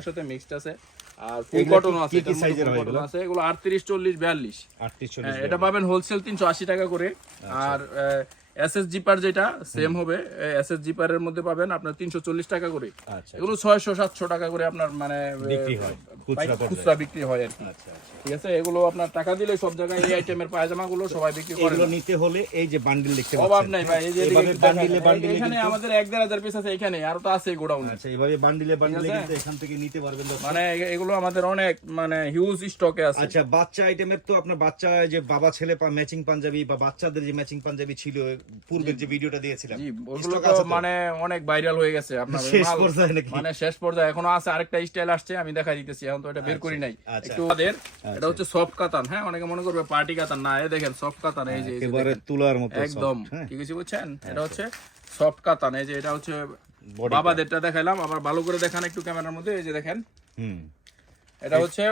এর সাথে মিক্সড আছে। আর ফুল কটন আছে কি কি full হয় এগুলো? আছে। এগুলো 38 40 42 আটত্রিশ হ্যাঁ, চল্লিশ এটা পাবেন হোলসেল 380 টাকা করে। আর এসএস জিপার যেটা সেম হবে। এসএস জিপারের মধ্যে পাবেন আপনার 340 টাকা করে। আচ্ছা এগুলো 600 700 টাকা করে আপনার মানে খুচরা বিক্রি হয় আর কি। আচ্ছা আচ্ছা। ঠিক আছে? এগুলো আপনার টাকা দিলে সব জায়গায় এই আইটেমের পায়জামা গুলো সবাই বিক্রি করে। নিতে হলে এই যে বান্ডিল দেখতে অভাব নাই ভাই এই যে বান্ডিলে এখানে আমাদের এক দেড় হাজার পিস আছে এখানে আর তো আছে গোডাউনে আচ্ছা এইভাবে বান্ডিলে বান্ডিলে কিন্তু এখান থেকে নিতে পারবেন মানে এগুলো আমাদের অনেক মানে হিউজ স্টকে আছে। আচ্ছা বাচ্চা আইটেমের তো আপনার বাচ্চা যে বাবা ছেলে ম্যাচিং পাঞ্জাবি বা বাচ্চাদের যে ম্যাচিং পাঞ্জাবি ছিল পূর্বের যে ভিডিওটা দিয়েছিলাম। ওগুলো? মানে অনেক ভাইরাল হয়ে গেছে আপনার শেষ পর্যায়ে নাকি? মানে শেষ পর্যায়ে এখনও আছে আরেকটা স্টাইল আসছে আমি দেখা দিতেছি এখন তো এটা বের করি নাই। আচ্ছা। একটু আমাদের এটা হচ্ছে সফট কাতান হ্যাঁ অনেকে মনে করবে পার্টি কাতান না এই দেখেন সফট কাতান এই যে দেখেন। তুলার মতো একদম হ্যাঁ। কি কিছু বুঝছেন? এটা হচ্ছে সফট কাতান এই যে এটা হচ্ছে বাবাদেরটা দেখাইলাম আবার ভালো করে দেখান একটু ক্যামেরার মধ্যে এই যে দেখেন। হুম। এটা হচ্ছে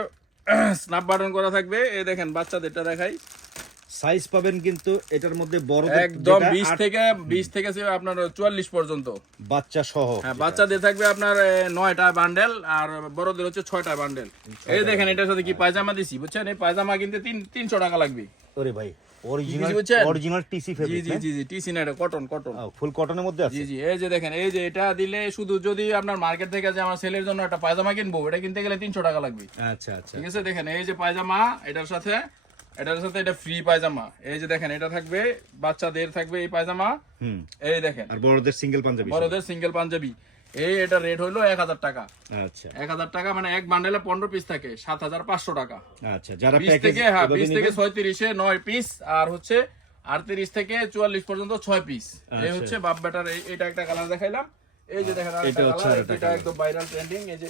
স্ন্যাপ বাটন করা থাকবে এই দেখেন বাচ্চাদেরটা দেখাই। সাইজ পাবেন কিন্তু এটার মধ্যে বড় একদম বিশ থেকে বিশ থেকে সে আপনার চুয়াল্লিশ পর্যন্ত। বাচ্চা সহ। হ্যাঁ বাচ্চাদের থাকবে আপনার এ, নয়টা বান্ডেল আর বড়দের হচ্ছে ছয়টা বান্ডেল এই দেখেন এটার সাথে কি পায়জামা দিছি বুঝছেন? এই পায়জামা কিনতে তিন তিনশো টাকা লাগবে। ওরে ভাই অরিজিনাল অরিজিনাল টিসি ফেব্রিক জি জি জি টিসি না এটা কটন কটন ফুল কটনের মধ্যে আছে? জি জি এই যে দেখেন এই যে এটা দিলে শুধু যদি আপনার মার্কেট থেকে যে আমার ছেলের জন্য একটা পায়জামা কিনবো এটা কিনতে গেলে তিনশো টাকা লাগবে। আচ্ছা আচ্ছা। ঠিক আছে দেখেন এই যে পায়জামা এটার সাথে এটার সাথে এটা ফ্রি পায়জামা। এই যে দেখেন এটা থাকবে বাচ্চাদের থাকবে এই পায়জামা। এই দেখেন। আর বড়দের সিঙ্গেল পাঞ্জাবি বড়দের সিঙ্গেল পাঞ্জাবি। এই এটা রেট হইল এক হাজার টাকা। আচ্ছা। এক হাজার টাকা মানে এক বান্ডেলে পনেরো পিস থাকে সাত হাজার পাঁচশো টাকা। আচ্ছা যারা বিশ থেকে হ্যাঁ বিশ থেকে ছয়ত্রিশে নয় পিস আর হচ্ছে আটত্রিশ থেকে চুয়াল্লিশ পর্যন্ত ছয় পিস এই হচ্ছে বাপ বেটার এটা একটা কালার দেখাইলাম। এই যে দেখেন এটা একদম ভাইরাল ট্রেন্ডিং এই যে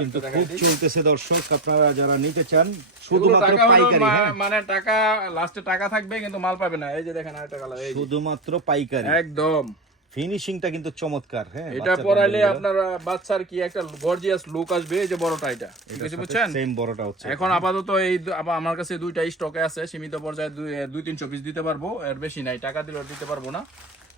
কিন্তু খুব চলতেছে দর্শক আপনারা যারা নিতে চান শুধুমাত্র পাইকারি হ্যাঁ? মানে টাকা লাস্টে টাকা থাকবে কিন্তু মাল পাবে না। এই যে দেখেন আরেকটা কালার এই শুধুমাত্র পাইকারি। একদম। ফিনিশিংটা কিন্তু চমৎকার হ্যাঁ? এটা পরাইলে আপনার বাচ্চার কি একটা গর্জিয়াস লুক আসবে এই যে বড়টা এটা। ঠিক আছে বুঝছেন সেম বড়টা হচ্ছে। এখন আপাতত এই আমার কাছে দুইটা স্টকে আছে সীমিত পর্যায়ে দুই তিনশো পিস দিতে পারব। এর বেশি নাই টাকা দিলেও দিতে পারব না।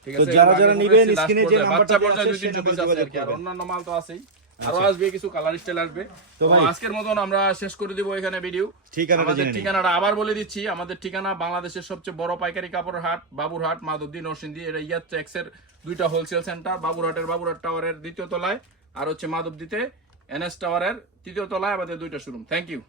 ঠিক তো আছে যারা যারা নিবেন, স্ক্রিনে যে নাম্বারটা পর্যায়ে দুই তিনশো পিস আছে আর। অন্যান্য মাল তো আছেই। আরও আসবে কিছু কালার স্টাইল আসবে। তো আজকের মতন আমরা শেষ করে দিব এখানে ভিডিও আমাদের ঠিকানাটা আবার বলে দিচ্ছি আমাদের ঠিকানা বাংলাদেশের সবচেয়ে বড় পাইকারি কাপড় হাট বাবুরহাট মাধবদী নরসিংদী এটা ইয়াত এক্সের দুইটা হোলসেল সেন্টার বাবুরহাটের বাবুরহাট টাওয়ারের দ্বিতীয় তলায় আর হচ্ছে মাধবদীতে এনএস টাওয়ারের তৃতীয় তলায় আমাদের দুইটা শোরুম থ্যাংক ইউ